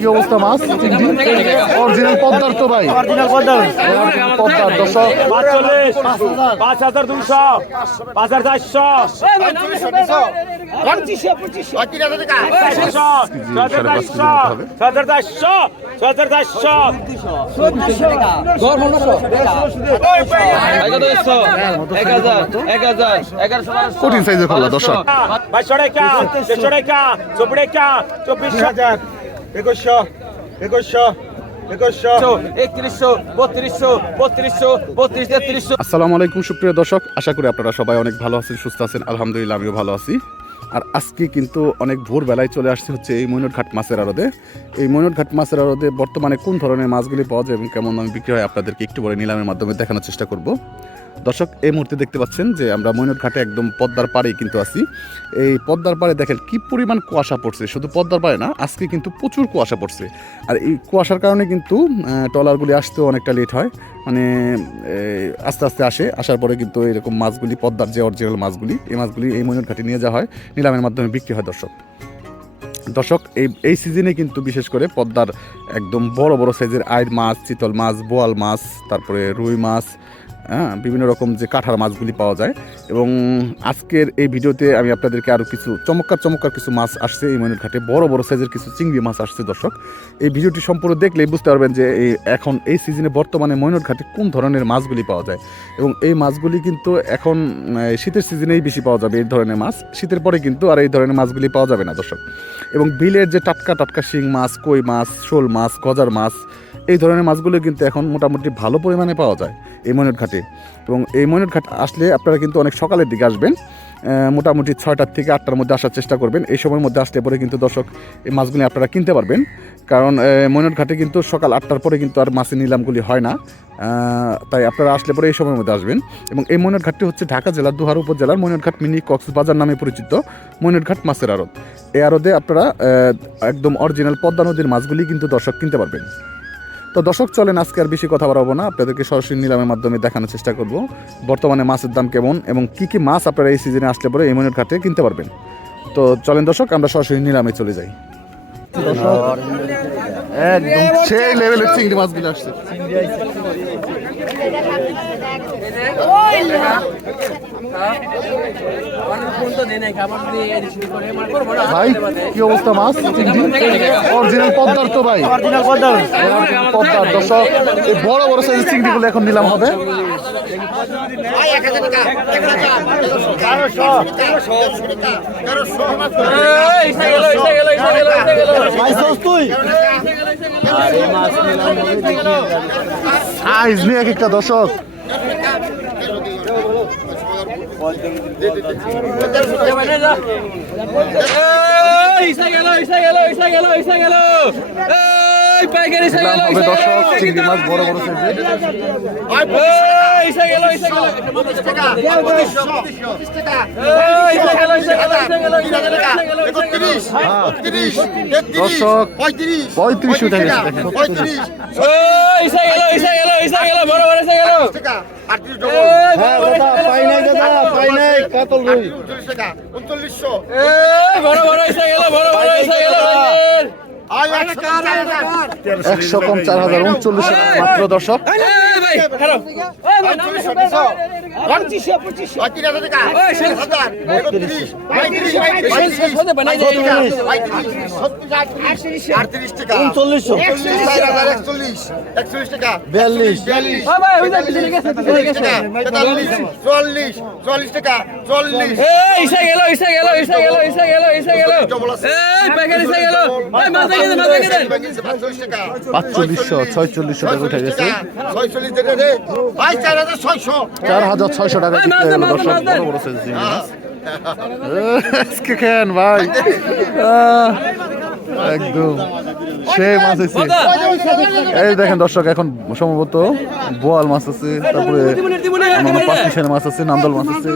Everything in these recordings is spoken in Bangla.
কি অবস্থা মাছ চিংড়ি অরিজিনাল পদ্মার তো ভাই অরিজিনাল পদ্মা পদ্মার দর্শক পাঁচচল্লিশ পাঁচ হাজার দুশো পাঁচ হাজার চারশো কঠিন সাইজের খোলা দর্শক বাইশশো টাকা দেড়শো টাকা চব্বিশ টাকা চব্বিশ হাজার একুশশো একুশশো আসসালামু আলাইকুম সুপ্রিয় দর্শক। আশা করি আপনারা সবাই অনেক ভালো আছেন সুস্থ আছেন। আলহামদুলিল্লাহ আমিও ভালো আছি। আর আজকে কিন্তু অনেক ভোরবেলায় চলে আসছে হচ্ছে এই মৈনটঘাট মাছের আড়দে এই মৈনটঘাট মাছের আড়দে বর্তমানে কোন ধরনের মাছগুলি পাওয়া যায় এবং কেমন দামে বিক্রি হয় আপনাদেরকে একটু বলে নিলামের মাধ্যমে দেখানোর চেষ্টা করব। দর্শক, এই মুহূর্তে দেখতে পাচ্ছেন যে আমরা মৈনটঘাটে একদম পদ্মার পাড়েই কিন্তু আছি। এই পদ্মার পাড়ে দেখেন কি পরিমাণ কুয়াশা পড়ছে। শুধু পদ্মার পাড়ে না, আজকে কিন্তু প্রচুর কুয়াশা পড়ছে। আর এই কুয়াশার কারণে কিন্তু ট্রলারগুলি আসতেও অনেকটা লেট হয়। মানে আস্তে আস্তে আসে। আসার পরে কিন্তু এরকম মাছগুলি, পদ্মার যে অরিজিনাল মাছগুলি, এই মাছগুলি এই মৈনটঘাটে নিয়ে যাওয়া হয়। নিলামের মাধ্যমে বিক্রি হয় দর্শক। দর্শক, এই এই সিজনে কিন্তু বিশেষ করে পদ্মার একদম বড় বড় সাইজের আইড় মাছ, চিতল মাছ, বোয়াল মাছ, তারপরে রুই মাছ হ্যাঁ বিভিন্ন রকম যে কাঁঠার মাছগুলি পাওয়া যায়। এবং আজকের এই ভিডিওতে আমি আপনাদেরকে আরও কিছু চমৎকার চমৎকার কিছু মাছ আসছে এই ময়ূর ঘাটে বড় বড় সাইজের কিছু চিংড়ি মাছ আসছে, দর্শক। এই ভিডিওটি সম্পূর্ণ দেখলেই বুঝতে পারবেন যে এই এখন এই সিজনে বর্তমানে ময়ূর ঘাটে কোন ধরনের মাছগুলি পাওয়া যায়। এবং এই মাছগুলি কিন্তু এখন শীতের সিজনেই বেশি পাওয়া যাবে এই ধরনের মাছ। শীতের পরে কিন্তু আর এই ধরনের মাছগুলি পাওয়া যাবে না, দর্শক। এবং বিলের যে টাটকা টাটকা শিং মাছ, কই মাছ, শোল মাছ, গজার মাছ এই ধরনের মাছগুলো কিন্তু এখন মোটামুটি ভালো পরিমাণে পাওয়া যায় এই ময়ূর ঘাটে। এবং এই ময়ূর ঘাট আসলে আপনারা কিন্তু অনেক সকালের দিকে আসবেন মোটামুটি ছয়টার থেকে আটটার মধ্যে আসার চেষ্টা করবেন। এই সময়ের মধ্যে আসলে পরে কিন্তু দর্শক এই মাছগুলি আপনারা কিনতে পারবেন। কারণ ময়ূর ঘাটে কিন্তু সকাল আটটার পরে কিন্তু আর মাছের নিলামগুলি হয় না। তাই আপনারা আসলে পরে এই সময়ের মধ্যে আসবেন। এবং এই ময়ূর ঘাটটি হচ্ছে ঢাকা জেলার দুহার উপজেলার ময়ূর ঘাট মিনি কক্সবাজার নামে পরিচিত ময়ূর ঘাট মাছের আড়ত। এই আড়তে আপনারা একদম অরিজিনাল পদ্মা নদীর মাছগুলি কিন্তু দর্শক কিনতে পারবেন। তো দর্শক চলেন আজকে আর বেশি কথা বাড়াবো না। আপনাদেরকে সরাসরি নিলামের মাধ্যমে দেখানোর চেষ্টা করব। বর্তমানে মাছের দাম কেমন এবং কি কি মাছ আপনারা এই সিজনে আসলে পরে এই মনের ঘাটে কিনতে পারবেন? তো চলেন দর্শক আমরা সরাসরি নিলামে চলে যাই। একদম সেই লেভেলের চিংড়ি মাছগুলো আসছে। ভাই কি অবস্থা মাছ? চিংড়ি অরিজিনাল পদ্মার তো ভাই। অরিজিনাল পদ্মা পদ্মার দর্শক এই বড় বড় সাইজের চিংড়িগুলো এখন নিলাম হবে। সাইজ নিয়ে এক একটা দর্শক। দর্শক চিংড়ি মাছ বড় বড় সাইজের। দর্শক পঁয়ত্রিশ উঠে গেছে দেখেন হ্যাঁ দাদা পাই নাই দাদা পাই নাই কাতল রুই একশো কম চার হাজার উনচল্লিশ টাকা মাত্র দর্শক উনচল্লিশশো বিয়াল্লিশ চল্লিশ চল্লিশ টাকা চল্লিশ পাঁচচল্লিশশো ছয়চল্লিশশো টাকা উঠে গেছে টাকা ছয়শো চার হাজার ছয়শো টাকা বিক্রি হলো দর্শক বড় বড় সাইজের চিংড়ি মাছ আজকে খেন ভাই আহ, একদম সে মাছ আছে এই দেখেন দর্শক এখন সম্ভবত বোয়াল মাছ আছে তারপরে অন্যান্য পাঁচমিশালি মাছ আছে নান্দল মাছ আছে বল দেন বল দেন বল দেন দেন, দেন, দেন, দেন, দেন। এটা এটা আপনার না হ্যাঁ এক হাজার ভাই রাখেন ভাই বল কোন দর্শক, এই যে বল দিতে হবে এখন। ভাই কত ভাই ভাই। মা- ভাই একদম। সে মাছ আছে। এই দেখেন দর্শক এখন সম্ভবত বোয়াল মাছ আছে তারপরে পাকিস্তানি মাছ আছে নামদাল মাছ আছে।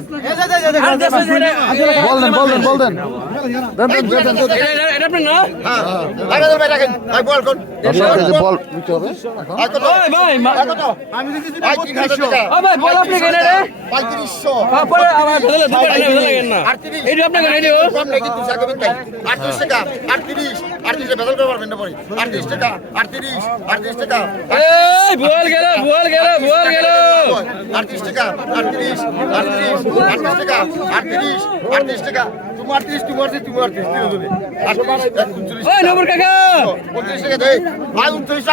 বলদেন বলদেন বলদেন আটত্রিশ টাকা আটত্রিশ আটত্রিশে বেতন করে পারবেন না পরে আটত্রিশ টাকা আটত্রিশ আটত্রিশ টাকা বল গেল বল গেল বল গেল আটত্রিশ টাকা আটত্রিশ আটত্রিশ আটত্রিশ টাকা আটত্রিশ আটত্রিশ টাকা তোমার ত্রিশ তোমার ত্রিশ তোমার ত্রিশ তিন জনে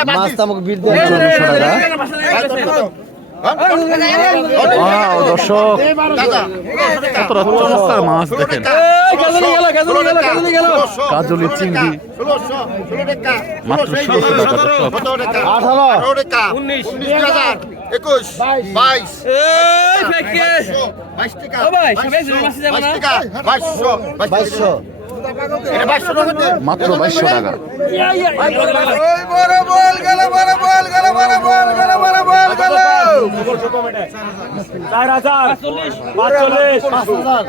মাছ আমাকে বীর দেওয়ার দর্শক চমৎকার মাছ দেখেন। কাজলি চিংড়ি। মাত্র ষোলোশো টাকা দর্শক। টাকা। উনিশ। হাজার একুশ। বাইশ। বাইশ। টাকা। মাত্র বাইশশো টাকা চার হাজার পাঁচচল্লিশ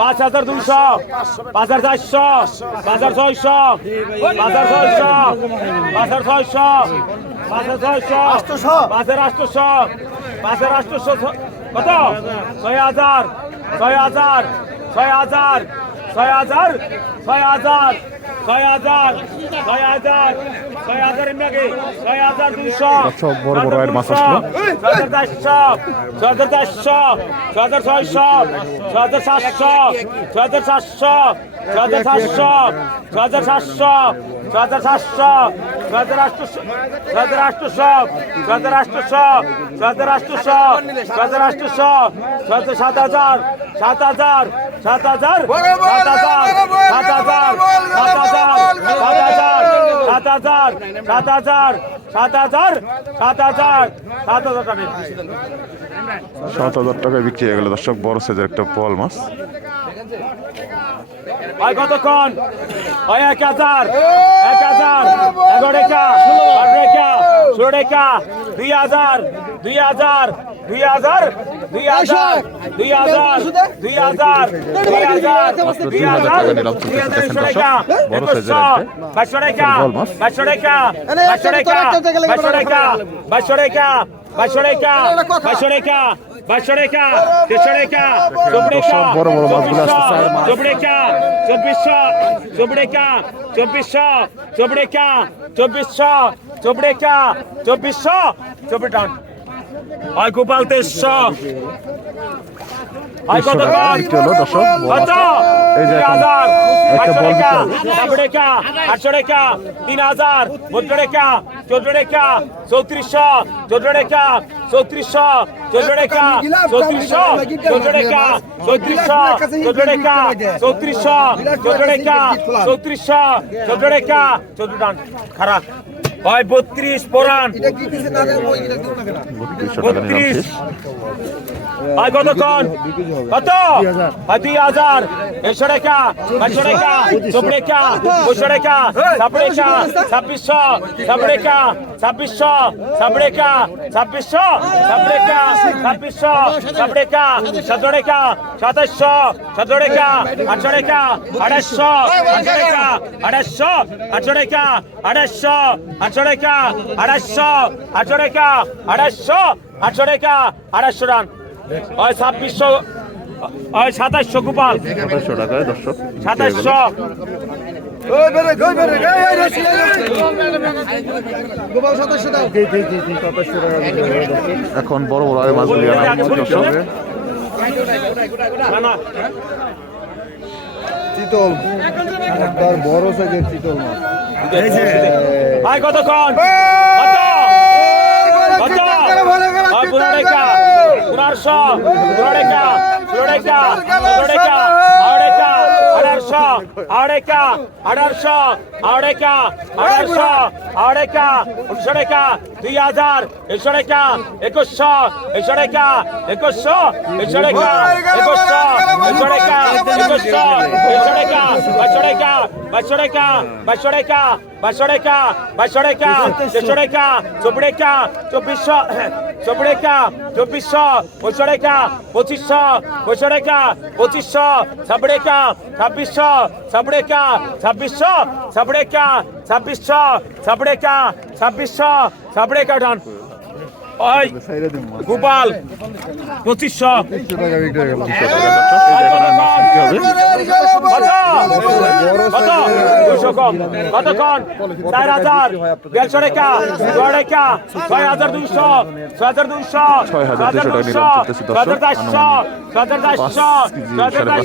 পাঁচ হাজার দুইশো পাঁচ হাজার চারশো পাঁচ হাজার ছয়শো পাঁচ হাজার ছয়শো পাঁচ হাজার ছয়শো পাঁচ হাজার ছয়শো পাঁচ হাজার আটশোশো পাঁচ হাজার আটশোশো কত ছয় হাজার ছয় হাজার ছয় হাজার ছয় হাজার ছয় হাজার ছয় হাজার ছয় হাজার ছয় হাজার এমনি আগে ছয় হাজার দুইশো বড় বড় আয়ের মাছ আসলো। ছয় হাজার চারশো ছয় হাজার চারশো ছয় হাজার ছয়শো ছয় হাজার সাতশো ছয় হাজার সাতশো ছয় হাজার সাতশো ছয় হাজার সাতশো ছয় হাজার সাতশো ছয় হাজার আটশোশো ছয় হাজার আটশোশো ছয় হাজার আটশোশো ছয় হাজার আটশোশো ছয় হাজার আটশোশো ছয় হাজার সাত হাজার সাত হাজার সাত হাজার সাত হাজার সাত হাজার সাত হাজার সাত হাজার সাত হাজার সাত হাজার সাত হাজার সাত হাজার সাত হাজার টাকা সাত হাজার টাকায় বিক্রি হয়ে গেল দর্শক বড় সাইজের একটা পল মাছ ভাই কতক্ষণ? ওই এক হাজার এক হাজার এগারো রেখা বারো রেখা ষোলো রেখা দুই হাজার দুই হাজার দুই হাজার দুই হাজার দুই হাজার দুই হাজার দুই হাজার দুই হাজার দুই হাজার রেখা একুশশো বাইশশো রেখা বাইশশো রেখা বাইশশো রেখা বাইশশো রেখা বাইশশো রেখা বাইশশো রেখা বাইশশো রেখা বাইশশো রেখা তেরোশো রেখা চব্বিশশো চব্বিশশো চব্বিশশো চব্বিশা চব্বিশশো চব্বিশা চব্বিশশো চব্বিশা চব্বিশশো চব্বিশ হয় গোপাল তেইশশো বিক্রি হলো দর্শক কত এই যে হাজার একটা বল আটশো টাকা তিন হাজার চোদ্দ টাকা চোদ্দ টাকা চৌত্রিশশো চোদ্দ টাকা চৌত্রিশশো চোদ্দ টাকা চৌত্রিশশো চোদ্দ টাকা চৌত্রিশশো চোদ্দ টাকা চৌত্রিশশো চোদ্দ টাকা চৌত্রিশশো চোদ্দ টাকা চোদ্দ টান খারাপ। হয় বত্রিশ পরান বত্রিশ। ভাই কতক্ষণ কত? ভাই দুই হাজার। একশো টাকা পাঁচশো টাকা চব্বিশ টাকা পঁচিশশো টাকা ছাব্বিশ টাকা ছাব্বিশশো ছাব্বিশ টাকা ছাব্বিশশো ছাব্বিশ টাকা ছাব্বিশশো ছাব্বিশ টাকা ছাব্বিশশো ছাব্বিশ টাকা সতেরো টাকা সাতাশশো সতেরো টাকা আটশো টাকা আড়াইশো আটশো টাকা আড়াইশো আটশো টাকা আড়াইশো আটশো টাকা আড়াইশো আটশো টাকা আড়াইশো আটশো টাকা আড়াইশো রান। ওই ছাব্বিশশো ওই সাতাশশো গোপাল সাতাশশো টাকায় দর্শক। সাতাশশো। এখন বড় বড় মাছগুলি চিতল। একবার বড় সাইজের চিতল মাছ। ভাই কতক্ষণ? কত? কত? টাকা ষোলো টাকা ষোলো টাকা আড়াইশো আড়াইশো আড়াইশো আড়াইশো আড়াইশো আড়াইশো উনিশশো টাকা দুই হাজার একশো টাকা একুশশো একশো টাকা একুশশো একশো টাকা একুশশো একশো টাকা একুশশো একশো টাকা বাইশশো টাকা বাইশশো টাকা বাইশশো টাকা বাইশশো টাকা বাইশশো টাকা দেড়শো টাকা চব্বিশ টাকা চব্বিশশো চব্বিশ টাকা চব্বিশশো পঁচিশশো টাকা পঁচিশশো পঁচিশশো টাকা পঁচিশশো ছাব্বিশ টাকা ছাব্বিশশো ছাব্বিশ টাকা ছাব্বিশশো ছাব্বিশ টাকা ছাব্বিশশো ছাব্বিশ টাকা ছাব্বিশশো ছাব্বিশ টাকা ডান ওই সাইডে দিন মাছ গোপাল পঁচিশশো একশো টাকা বিক্রি গেল কত দুশো কম কতক্ষণ চার হাজার দেড়শো টাকা ছয় টাকা ছয় হাজার দুইশো ছয় হাজার দুইশো ছয় হাজার দুইশো ছয় হাজার চারশো ছয় হাজার চারশো ছয় হাজার চারশো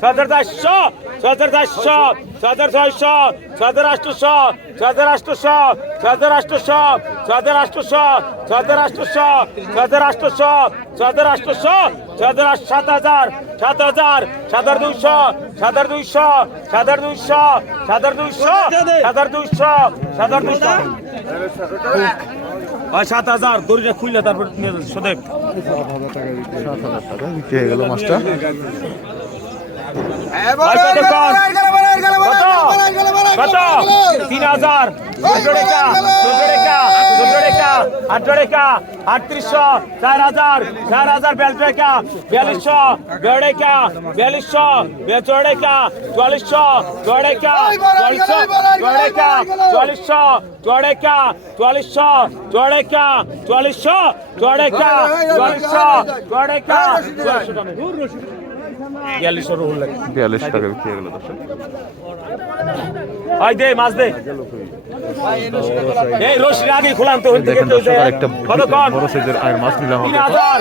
ছয় হাজার চারশো ছয় হাজার চারশো ছয় হাজার ছয়শো ছয় হাজার আটশোশো ছয় হাজার আটশোশো ছয় হাজার আটশোশো ছয় হাজার আটশোশো ছয় হাজার আটশোশো ছয় হাজার আটশোশো ছয় হাজার আটশোশো ছয় হাজার সাত হাজার সাত হাজার সাত হাজার দুইশো সাত হাজার দুইশো সাত হাজার দুইশো সাত হাজার দুইশো সাত হাজার দুইশো সাত হাজার দুইশো সাত হাজার দড়িটা খুললে তারপর সদেব সাত হাজার টাকা বিক্রি হয়ে গেল মাছটা? কত? তিন হাজার চোদ্দ টাকা চোদ্দ টাকা চোদ্দ টাকা আঠারো টাকা আটত্রিশশো চার হাজার চার হাজার বিয়াল্লিশ টাকা বিয়াল্লিশশো বিয়াল টাকা বিয়াল্লিশশো বিয়াল্লিশ টাকা চুয়াল্লিশশো চুয়াল টাকা চুয়াল্লিশশো চুয়াল টাকা চুয়াল্লিশশো চুয়াল টাকা চুয়াল্লিশশো চুয়াল টাকা চুয়াল্লিশশো চুয়াল টাকা চুয়াল্লিশশো চুয়াল টাকা চুয়াল্লিশশো বিয়াল্লিশশো রুহুল লাগে। বিয়াল্লিশ টাকা বিক্রি হয়ে গেল দর্শক। আই দে মাছ দে এই রশির আগে খোলাম তো দেখেন গেতে দর্শক আর একটা বড় সাইজের আয়ের মাছ নিলাম হাজার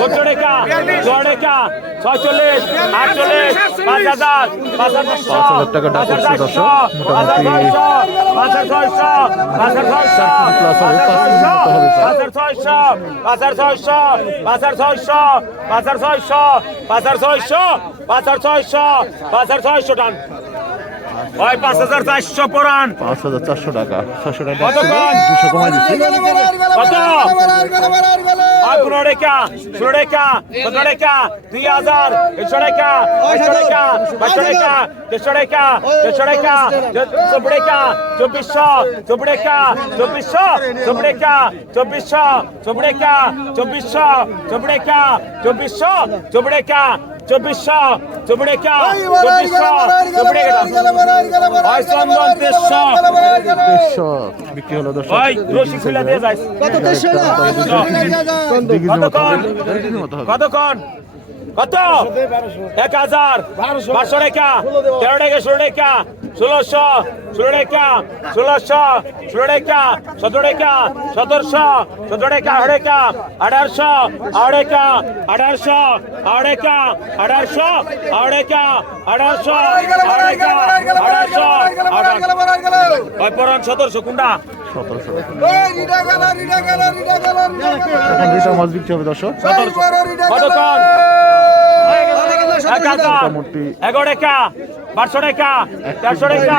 চোদ্দ টাকা ছয় টাকা ছয়চল্লিশ আটচল্লিশ পাঁচ হাজার পাঁচ হাজার পাঁচ হাজার টাকা ডাক উঠছে দর্শক। মোটামুটি পাঁচ হাজার ছয়শো পাঁচ হাজার ছয়শো plus হবে, পাঁচ মিনিট তো হবে প্রায়। পাঁচ হাজার ছয়শো পাঁচ হাজার ছয়শো পাঁচ হাজার ছয়শো পাঁচ হাজার ছয়শো পাঁচ হাজার ছয়শো পাঁচ হাজার ছয়শো টান ওই পাঁচ হাজার চারশো পড়ান পাঁচ হাজার চারশো টাকা ছশো টাকা? দুশো কমাই দিচ্ছি কত পনেরো টাকা ষোলো টাকা সতেরো টাকা দুই হাজার একশো টাকা একশো টাকা পাঁচশো টাকা দেড়শো টাকা দেড়শো টাকা চব্বিশ টাকা চব্বিশশো চব্বিশ টাকা চব্বিশশো চব্বিশ টাকা চব্বিশশো চব্বিশ টাকা চব্বিশশো চব্বিশ টাকা চব্বিশশো চব্বিশ টাকা চব্বিশশো চব্বিশ টাকা চব্বিশশো চন্দন তেইশশো দেড়শো বিক্রি হলো দর্শক। ওই রশি খুলে দিয়ে যাই কতক্ষণ কতক্ষণ কত এক হাজার। পাঁচশো টাকা। তেরো টাকা ষোলো টাকা। ষোলোশো ষোলো টাকা। ষোলোশো ষোলো টাকা। সতেরো টাকা। সতেরোশো সতেরো টাকা আড়াই টাকা। আঠারোশো আড়াই টাকা। আঠারোশো আড়াই টাকা। আঠারোশো আড়াই টাকা। আঠারোশো আড়াই টাকা। আঠারোশো আঠারোশো। ওই পরান সতেরোশো কোনটা? সতেরোশো। টাকা এখন দুইটা মাছ বিক্রি হবে দর্শক। কতক্ষণ এক হাজার মোটামুটি এগারো টাকা বারোশো টাকা তেরোশো টাকা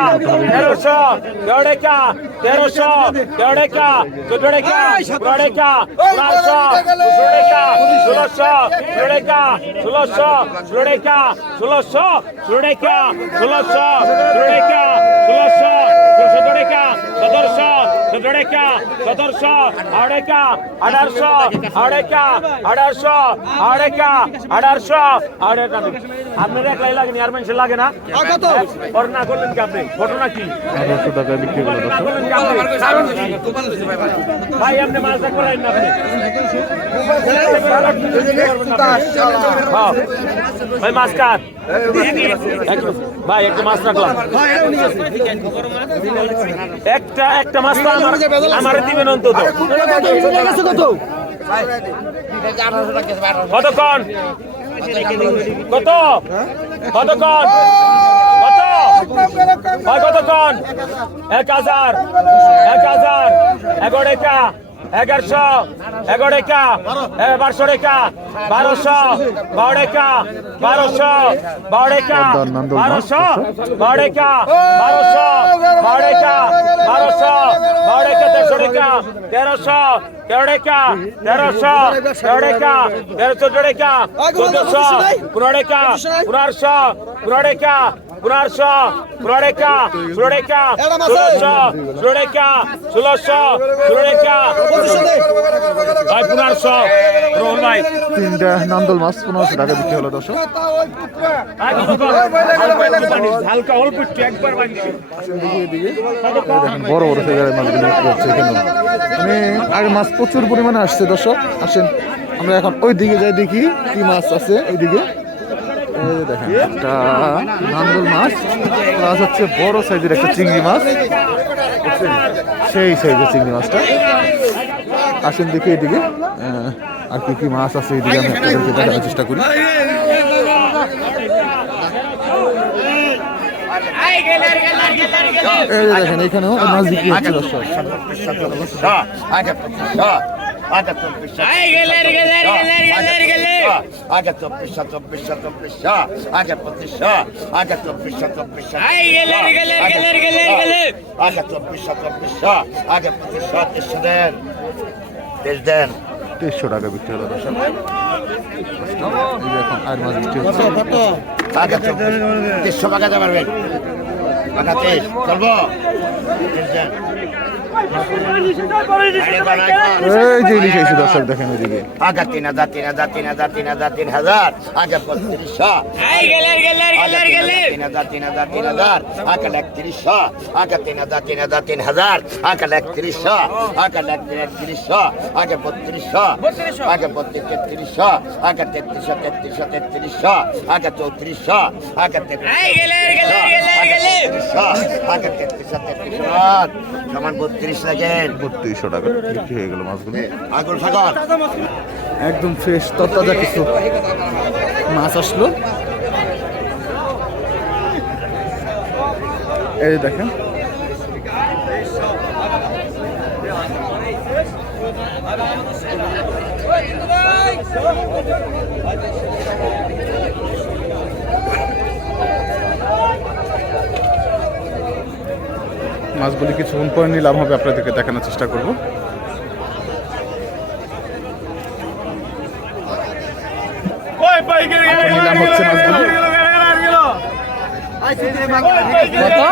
তেরোশো তেরো টাকা তেরোশো তেরো টাকা চোদ্দ টাকা পনেরো টাকা পনেরোশো ষোলো টাকা ষোলোশো ষোলো টাকা ষোলোশো ষোলো টাকা ষোলোশো ষোলো টাকা ষোলোশো ষোলো টাকা ষোলোশো সতেরো টাকা টাকা সতেরোশো আড়াইকা আঠারোশো আড়াইকা আঠারোশো আড়াইকা আঠারোশো আড়াইকা আপনার একলাই লাগেনি আর মানুষের লাগে না। ওর না করলেন কি আপনি? ঘটনা কি? আঠারোশো টাকা বিক্রি করলেন? ভাই আপনি মাছটা করেন না আপনি। হ্যাঁ। ভাই মাছ কাট ভাই একটা মাছ রাখলাম। একটা একটা মাছ তো আমার। আমার দিবেন অন্তত। কতক্ষণ? কত? কতক্ষণ? কত? কতক্ষণ? এক হাজার এক হাজার এগারো এগারোশো এগারো টাকা এ, বারোশো টাকা বারোশো বারো টাকা বারোশো বারো টাকা বারোশো বারো টাকা বারোশো বারো টাকা বারোশো বারো টাকা তেরোশো টাকা তেরোশো তেরো টাকা তেরোশো তেরো টাকা তেরো চোদ্দ টাকা পনেরোশো পনেরো পনেরোশো ষোলো টাকা ষোলো টাকা ষোলোশো ষোলো টাকা ষোলোশো। ষোলো টাকা ভাই পনেরোশো রোহন ভাই। তিনটা নান্দল মাছ পনেরোশো টাকা বিক্রি হলো দর্শক। হালকা অল্প একটু একবার বড় বড় সাইজের মাছগুলো হচ্ছে এখানে। মানে আগে মাছ প্রচুর পরিমাণে আসছে দর্শক। আসেন আমরা এখন ওই দিকে যাই দেখি কি মাছ আছে ওইদিকে। দেখেন একটা মাছ সাইজের একটা চিংড়ি মাছ সেই চিংড়ি মাছটা আসেন দেখি এদিকে আর কি কি মাছ আছে এদিকে আমি আপনাদেরকে চেষ্টা করি দেখেন এখানেও মাছ বিক্রি হচ্ছে দর্শক আগে চব্বিশ আগে চব্বিশ চব্বিশ চব্বিশ আগে পঁচিশ আগে চব্বিশ চব্বিশ আগে চব্বিশ চব্বিশ আগে পঁচিশ তেইশ দেন তেইশ দেন। তেইশশো টাকা বিক্রি হলো দর্শক। এখন আর মাছ বিক্রি হচ্ছে আগে তেইশশো টাকা দেবেন আগে তেইশ চলবো। তেইশ দেন। এই যে ইলিশ এসে দর্শক দেখেন ওইদিকে আগে তিন হাজার তিন হাজার তিন হাজার তিন হাজার তিন হাজার আগে পঁয়ত্রিশশো তিন হাজার তিন হাজার তিন হাজার আগে একত্রিশশো আগে তিন হাজার তিন হাজার তিন হাজার আগে একত্রিশশো আগে একত্রিশশো আগে বত্রিশশো আগে বত্রিশ তেত্রিশশো আগে তেত্রিশশো তেত্রিশশো তেত্রিশশো আগে চৌত্রিশশো আগে তেত্রিশশো আগে তেত্রিশশো তেত্রিশশো সমান বত্রিশ লাগেন বত্রিশশো টাকা বিক্রি হয়ে গেল মাছগুলো। আগুন সাগর। একদম ফ্রেশ তরতাজা কিছু মাছ আসলো। এই দেখেন। মাছগুলি কিছুক্ষণ পরে নিলাম হবে আপনাদেরকে দেখানোর চেষ্টা করব। নিলাম হচ্ছে মাছগুলি। দর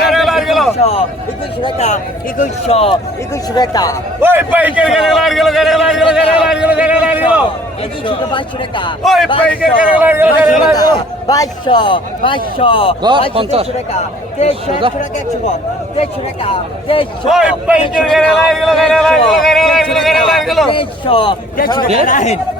একুশশো টাকা একুশশো একুশশো টাকা ওই পাইকার গেলে লাইট গেল গেলে লাইট গেল গেলে লাইট গেল গেলে লাইট গেল একুশশো তো বাইশশো টাকা ওই পাইকার গেলে লাইট গেল গেলে লাইট গেল বাইশশো বাইশশো বাইশশো টাকা তেইশশো একশো টাকা একশো কম তেইশশো টাকা তেইশশো ওই পাইকার গেলে লাইট গেল গেলে লাইট গেল গেলে লাইট গেল গেলে লাইট গেল তেইশশো তেইশশো টাকা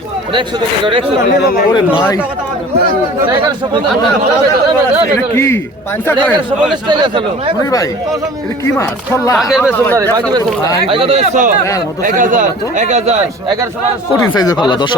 একশো থেকে একশো ওরে ভাই। এটা কি? ওরে ভাই এটা কি মাছ? খল্লা আগের বেসন রে বাকি বেসন আগের তো 100 1000 1000 1100 কঠিন সাইজের খল্লা 10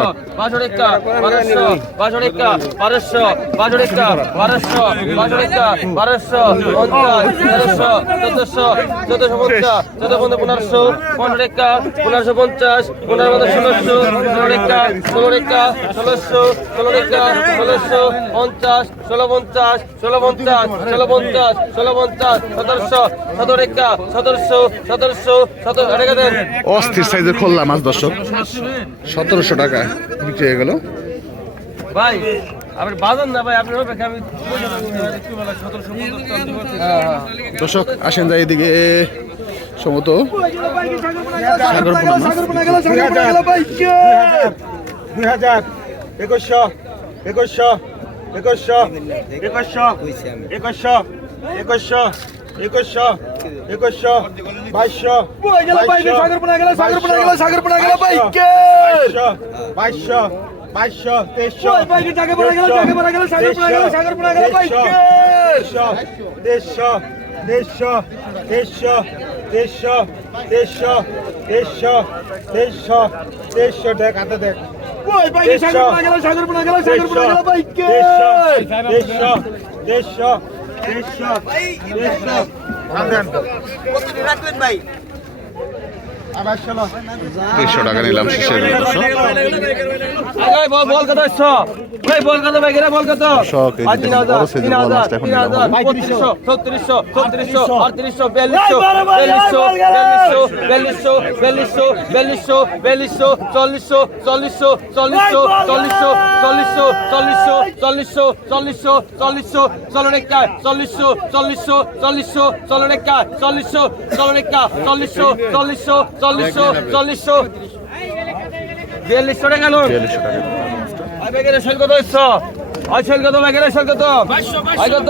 পনেরো পনেরো ষোলোশো ষোলো টাকা ষোলো টাকা ষোলোশো পঞ্চাশ ষোলো পঞ্চাশ ষোলো পঞ্চাশ ষোলো পঞ্চাশ ষোলো পঞ্চাশ সতেরোশো সতেরো টাকা সতেরোশো সতেরোশো সতেরো অস্থির সাইজের খোল্লা মাছ দর্শক। সতেরোশো টাকা বিক্রি হয়ে গেল। ভাই আপনি বাজান না ভাই আপনি হবে আমি দর্শক আসেন যাই এদিকে সমত সাগর পোনা মাছ দুই হাজার একুশশো একুশশো একুশশো একুশশো একুশশো একুশশো একুশশো একুশশো বাইশশো বাইশশো বাইশশো বাইশশো বাইশশো তেইশশো দেড়শো দেড়শো ওই বাইকে সাগর পোনা গেল সাগর পোনা গেল সাগর পোনা গেল বাইকে। দেড়শো। দেড়শো। দেড়শো। দেড়শো। রাখলেন ভাই তিনশো টাকা নিলাম শেষের বল কথা এই বল কত ভাই গেলে বল কত দর্শক, এই যে বড় সাইজের বল মাছটা এখন তিন নিলাম হাজার আমরা। পঁয়ত্রিশশো ছত্রিশশো ছত্রিশশো আটত্রিশশো বিয়াল্লিশশো বিয়াল্লিশশো বিয়াল্লিশশো বিয়াল্লিশশো বিয়াল্লিশশো বিয়াল্লিশশো চল্লিশশো চল্লিশশো চল্লিশশো চল্লিশশো চল্লিশশো চল্লিশশো চল্লিশশো চল্লিশশো চল্লিশশো চলনেকা চল্লিশশো চল্লিশশো চল্লিশশো চলনেকা চল্লিশশো চলনেকা চল্লিশশো 아백에는 설거도 했어. কত? কত কত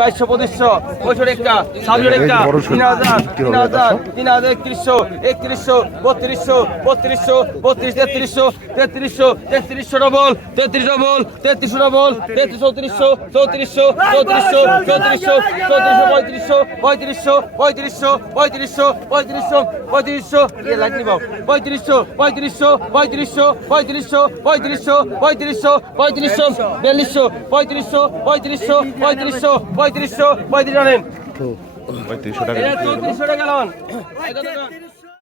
বাইশশো পঁচিশশো। পঁয়ষট্টি একটা সাতশো একটা। তিন হাজার তিন হাজার তিন হাজার একত্রিশশো একত্রিশশো বত্রিশশো বত্রিশশো বত্রিশ তেত্রিশশো তেত্রিশশো তেত্রিশশো ডবল তেত্রিশ ডবল তেত্রিশশো ডবল তেত্রিশ চৌত্রিশশো চৌত্রিশশো চৌত্রিশশো চৌত্রিশশো চৌত্রিশশো পঁয়ত্রিশশো পঁয়ত্রিশশো পঁয়ত্রিশশো পঁয়ত্রিশশো পঁয়ত্রিশশো পঁয়ত্রিশশো। লাইট নিবাও। পঁয়ত্রিশশো পঁয়ত্রিশশো পঁয়ত্রিশশো পঁয়ত্রিশশো পঁয়ত্রিশশো পঁয়ত্রিশশো পঁয়ত্রিশশো। বিয়াল্লিশশো পঁয়ত্রিশশো পঁয়ত্রিশশো পঁয়ত্রিশশো পঁয়ত্রিশশো পঁয়ত্রিশ আনেন। পঁয়ত্রিশশো টাকা। এটা চৌত্রিশশো টাকা